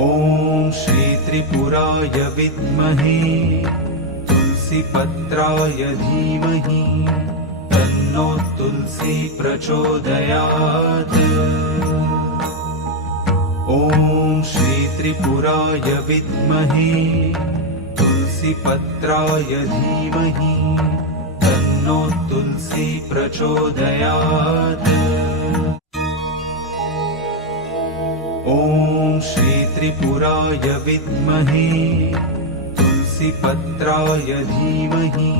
ॐ श्री त्रिपुराय विद्महे तुलसीपत्राय धीमहि तन्नो तुलसी प्रचोदयात्। ॐ श्री त्रिपुराय विद्महे तुलसीपत्राय धीमहि तन्नो तुलसी प्रचोदयात्। ॐ श्री त्रिपुराय विद्महे तुलसीपत्राय धीमहि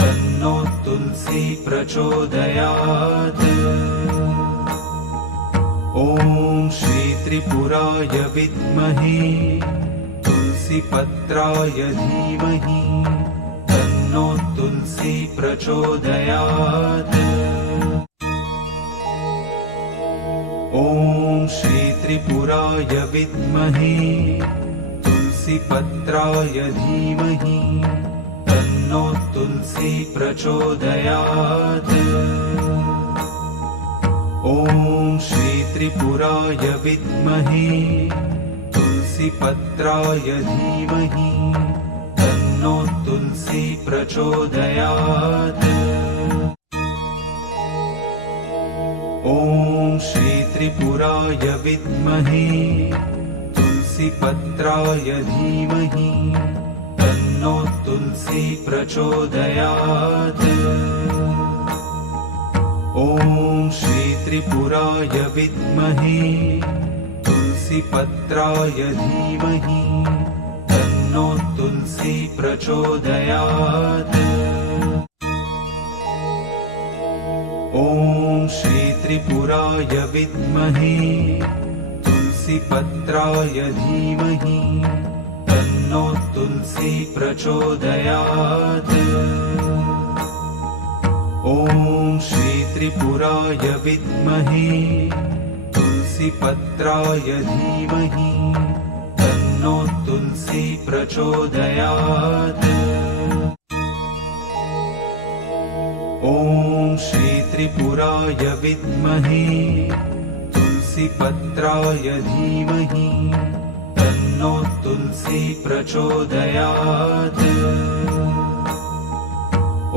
तन्नो तुलसी प्रचोदयात्। ॐ श्री त्रिपुराय विद्महे तुलसीपत्राय धीमहि तन्नो तुलसी प्रचोदयात्। ॐ श्री त्रिपुराय विद्महे तुलसीपत्राय धीमहि तन्नो तुलसी प्रचोदयात्। ॐ श्री त्रिपुराय विद्महे तुलसीपत्राय धीमहि तन्नो तुलसी प्रचोदयात्। ॐ श्री त्रिपुराय विद्महे तुलसीपत्राय धीमहि तन्नो तुलसी प्रचोदयात्। ॐ श्री त्रिपुराय विद्महे तुलसीपत्राय धीमहि तन्नो तुलसी प्रचोदयात्। ॐ श्री त्रिपुराय विद्महे तुलसीपत्राय धीमहि तन्नो तुलसी प्रचोदयात्। ॐ श्री त्रिपुराय विद्महे तुलसीपत्राय धीमहि तन्नो तुलसी प्रचोदयात्। ॐ श्री त्रिपुराय विद्महे तुलसीपत्राय धीमहि तन्नो तुलसी प्रचोदयात्।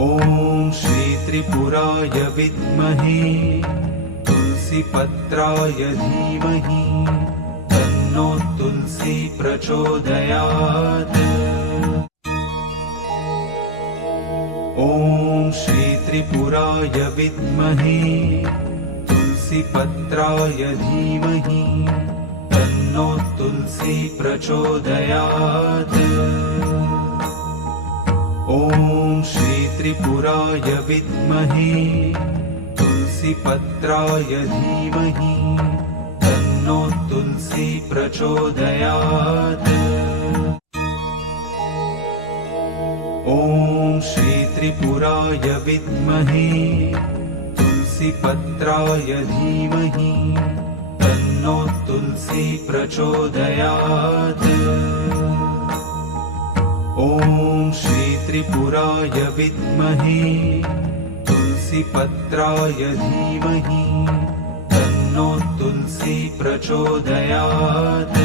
ॐ श्री त्रिपुराय विद्महे तुलसीपत्राय धीमहि तन्नो तुलसी प्रचोदयात्। ॐ श्री त्रिपुराय विद्महे तुलसीपत्राय धीमहि तन्नो तुलसी प्रचोदयात्। ॐ श्री त्रिपुराय विद्महे तुलसीपत्राय धीमहि तन्नो तुलसी प्रचोदयात्। ॐ श्री त्रिपुराय विद्महे तुलसीपत्राय धीमहि तन्नो तुलसी प्रचोदयात्। ॐ श्री त्रिपुराय विद्महे तुलसीपत्राय धीमहि तन्नो तुलसी प्रचोदयात्।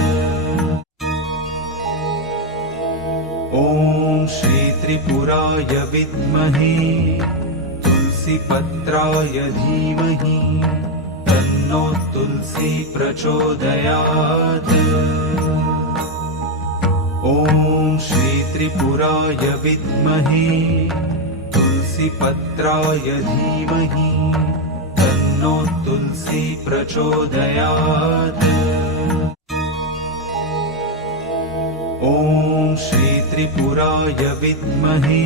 ॐ श्री त्रिपुराय विद्महे तुलसीपत्राय धीमहि तन्नो तुलसी प्रचोदयात्। ॐ श्री त्रिपुराय विद्महे तुलसीपत्राय धीमहि तन्नो तुलसी प्रचोदयात्। ॐ श्री त्रिपुराय विद्महे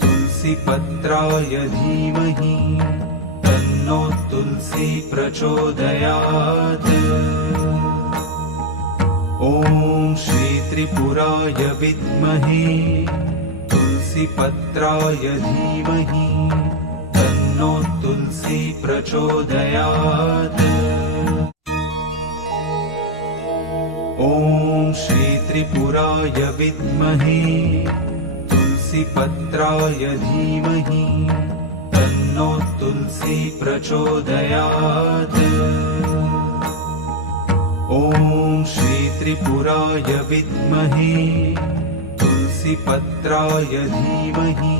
तुलसीपत्राय धीमहि तन्नो तुलसी प्रचोदयात्। ॐ श्री त्रिपुराय विद्महे तुलसीपत्राय धीमहि तन्नो तुलसी प्रचोदयात्। ॐ श्री त्रिपुराय विद्महे तुलसीपत्राय धीमहि तन्नो तुलसी प्रचोदयात्। ॐ श्री त्रिपुराय विद्महे तुलसीपत्राय धीमहि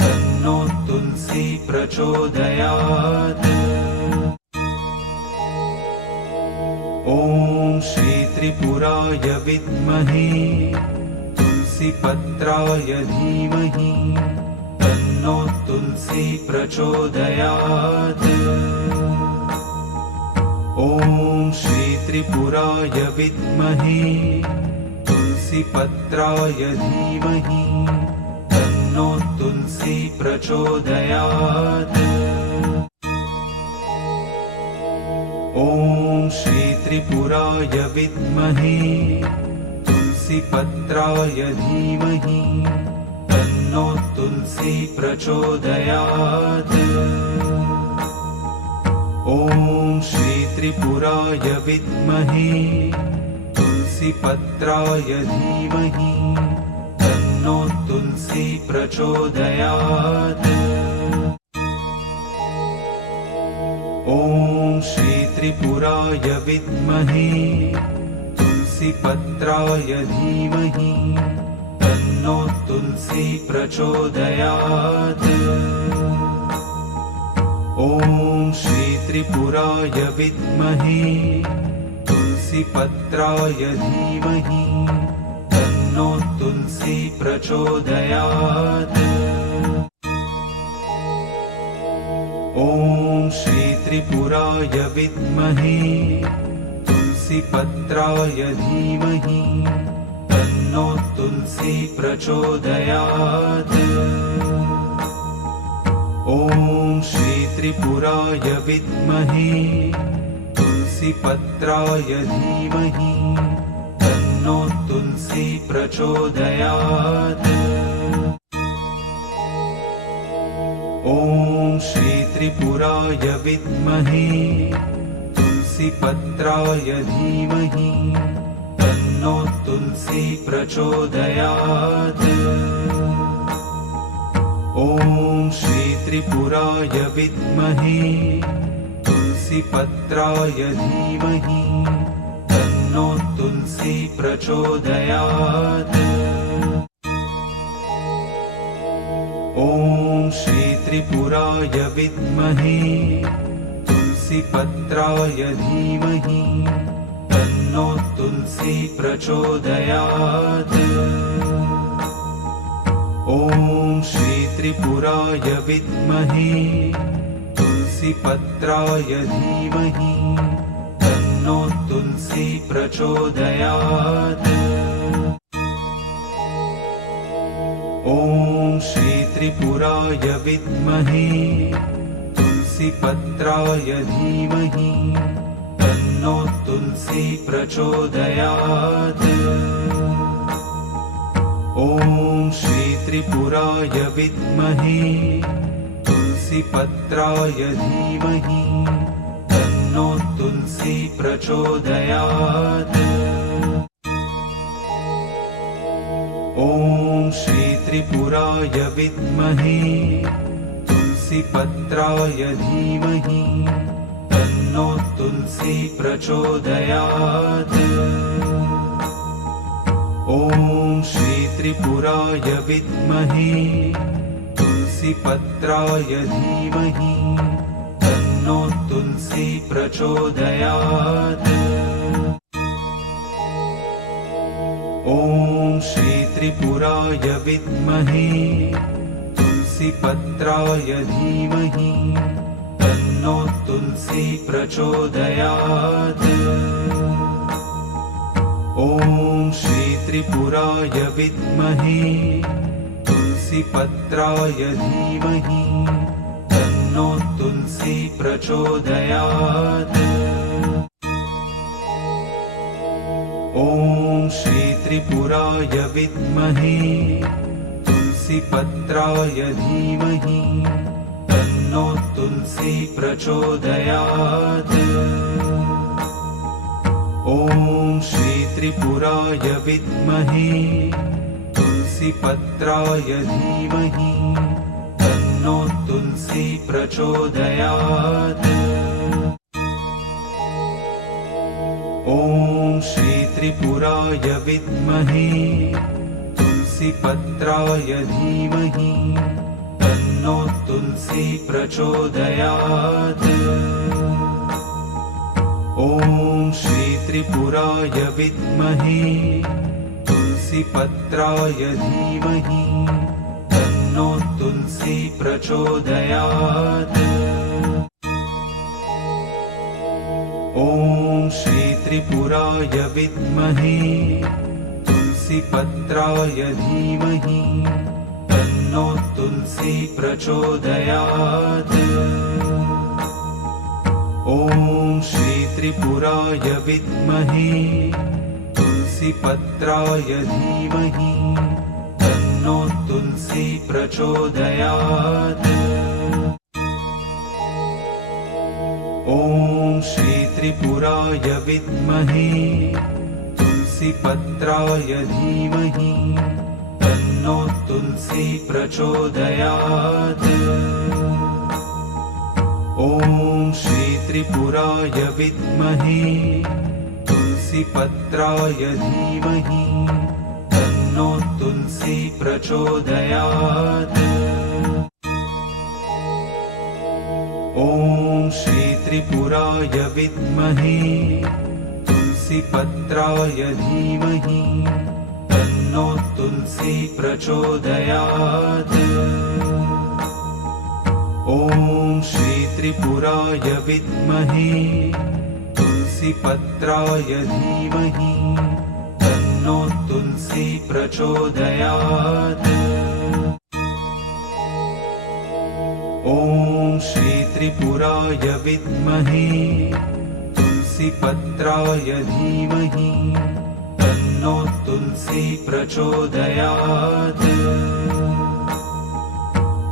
तन्नो तुलसी प्रचोदयात्। ॐ श्री त्रिपुराय विद्महे तुलसीपत्राय धीमहि तन्नो तुलसी प्रचोदयात्। ॐ श्री त्रिपुराय विद्महे तुलसीपत्राय धीमहि तन्नो तुलसी प्रचोदयात्। ॐ श्री त्रिपुराय विद्महे तुलसीपत्राय धीमहि तन्नो तुलसी प्रचोदयात्। ॐ श्री त्रिपुराय विद्महे तुलसीपत्राय धीमहि तन्नो तुलसी प्रचोदयात्। ॐ श्री त्रिपुराय विद्महे तुलसीपत्राय धीमहि तन्नो तुलसी प्रचोदयात्। ॐ श्री त्रिपुराय विद्महे तुलसीपत्राय धीमहि तन्नो तुलसी प्रचोदयात्। ॐ श्री त्रिपुराय विद्महे तुलसीपत्राय धीमहि तन्नो तुलसी प्रचोदयात्। ॐ श्री त्रिपुराय विद्महे तुलसीपत्राय धीमहि तन्नो तुलसी प्रचोदयात्। ॐ श्री त्रिपुराय विद्महे तुलसीपत्राय धीमहि तन्नो तुलसी प्रचोदयात्। ॐ श्री त्रिपुराय विद्महे तुलसीपत्राय धीमहि तन्नो तुलसी प्रचोदयात्। ॐ श्री त्रिपुराय विद्महे तुलसीपत्राय धीमहि तन्नो तुलसी प्रचोदयात्। ॐ श्री त्रिपुराय विद्महे तुलसीपत्राय धीमहि तन्नो तुलसी प्रचोदयात्। ॐ श्री त्रिपुराय विद्महे तुलसीपत्राय धीमहि तन्नो तुलसी प्रचोदयात्। ॐ श्री त्रिपुराय विद्महे तुलसीपत्राय धीमहि तन्नो तुलसी प्रचोदयात्। ॐ श्री त्रिपुराय विद्महे तुलसीपत्राय धीमहि तन्नो तुलसी प्रचोदयात्। ॐ श्री त्रिपुराय विद्महे तुलसीपत्राय धीमहि तन्नो तुलसी प्रचोदयात्। ॐ श्री त्रिपुराय विद्महे तुलसीपत्राय धीमहि तन्नो तुलसी प्रचोदयात्। ॐ श्री त्रिपुराय विद्महे तुलसीपत्राय धीमहि तन्नो तुलसी प्रचोदयात्। ॐ श्री त्रिपुराय विद्महे तुलसीपत्राय धीमहि तन्नो तुलसी प्रचोदयात्। ॐ श्री त्रिपुराय विद्महे तुलसीपत्राय धीमहि तन्नो तुलसी प्रचोदयात्। ॐ श्री त्रिपुराय विद्महे तुलसीपत्राय धीमहि तन्नो तुलसी प्रचोदयात्। ॐ श्री त्रिपुराय विद्महे तुलसीपत्राय धीमहि तन्नो तुलसी प्रचोदयात्। ॐ श्री त्रिपुराय विद्महे तुलसीपत्राय धीमहि तन्नो तुलसी प्रचोदयात्। ॐ श्री त्रिपुराय विद्महे तुलसीपत्राय धीमहि तन्नो तुलसी प्रचोदयात्। ॐ श्री त्रिपुराय विद्महे तुलसीपत्राय धीमहि तन्नो तुलसी प्रचोदयात्। ॐ श्री त्रिपुराय विद्महे तुलसीपत्राय धीमहि तन्नो तुलसी प्रचोदयात्। ॐ श्री त्रिपुराय विद्महे तुलसीपत्राय धीमहि तन्नो तुलसी प्रचोदयात्। ॐ श्री त्रिपुराय विद्महे तुलसीपत्राय धीमहि तन्नो तुलसी प्रचोदयात्। ॐ श्री त्रिपुराय विद्महे तुलसीपत्राय धीमहि तन्नो तुलसी प्रचोदयात्।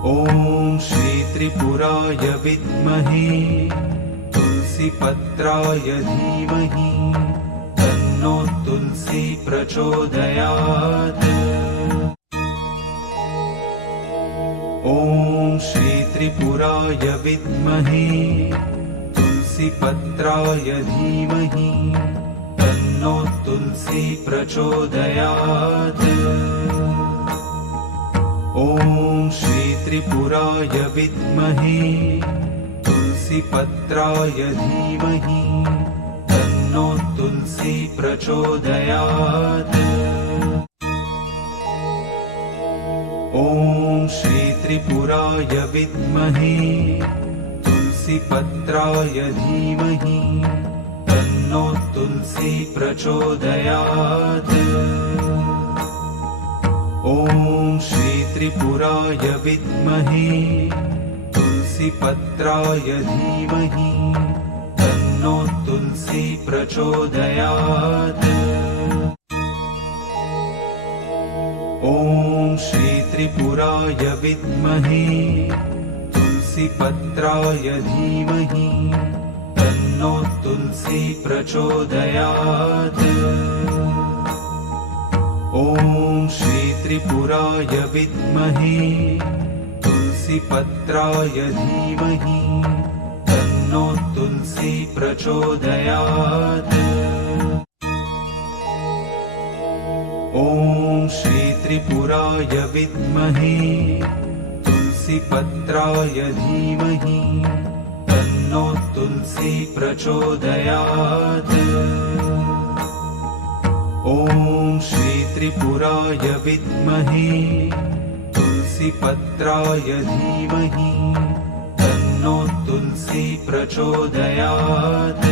ॐ श्री त्रिपुराय विद्महे तुलसीपत्राय धीमहि तन्नो तुलसी प्रचोदयात्। ॐ श्री त्रिपुराय विद्महे तुलसीपत्राय धीमहि तन्नो तुलसी प्रचोदयात्। ॐ श्री त्रिपुराय विद्महे तुलसीपत्राय धीमहि तन्नो तुलसी प्रचोदयात्। ॐ श्री त्रिपुराय विद्महे तुलसीपत्राय धीमहि तन्नो तुलसी प्रचोदयात्। ॐ श्री त्रिपुराय विद्महे तुलसीपत्राय धीमहि तन्नो तुलसी प्रचोदयात्। ॐ श्री त्रिपुराय विद्महे तुलसीपत्राय धीमहि तन्नो तुलसी प्रचोदयात्। ॐ श्री त्रिपुराय विद्महे तुलसीपत्राय धीमहि तन्नो तुलसी प्रचोदयात्। ॐ श्री त्रिपुराय विद्महे तुलसीपत्राय धीमहि तन्नो तुलसी प्रचोदयात्। ॐ श्री त्रिपुराय विद्महे तुलसीपत्राय धीमहि तन्नो तुलसी प्रचोदयात्।